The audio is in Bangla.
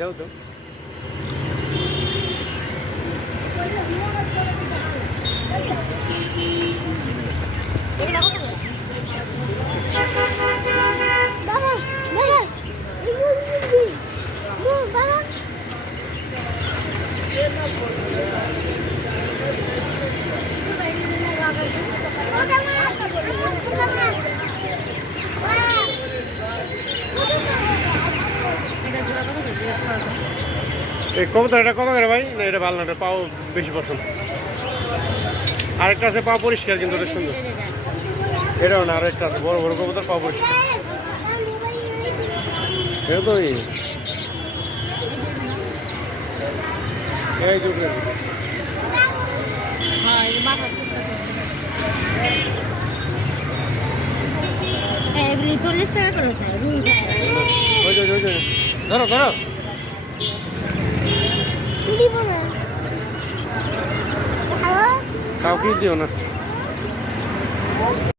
দাও দাও। এই কবুতর এটা কত করে ভাই? না এটা ভালো না, এটা পাও বেশি পছন্দ। আরেকটা আছে পা পরিষ্কার, কিন্তু ওটা সুন্দর। এটাও না, আরেকটা আছে বড় বড় কবুতর, পা পরিষ্কার। এই তো এই দুটো ধরো ধরো, খাও কি দিও না।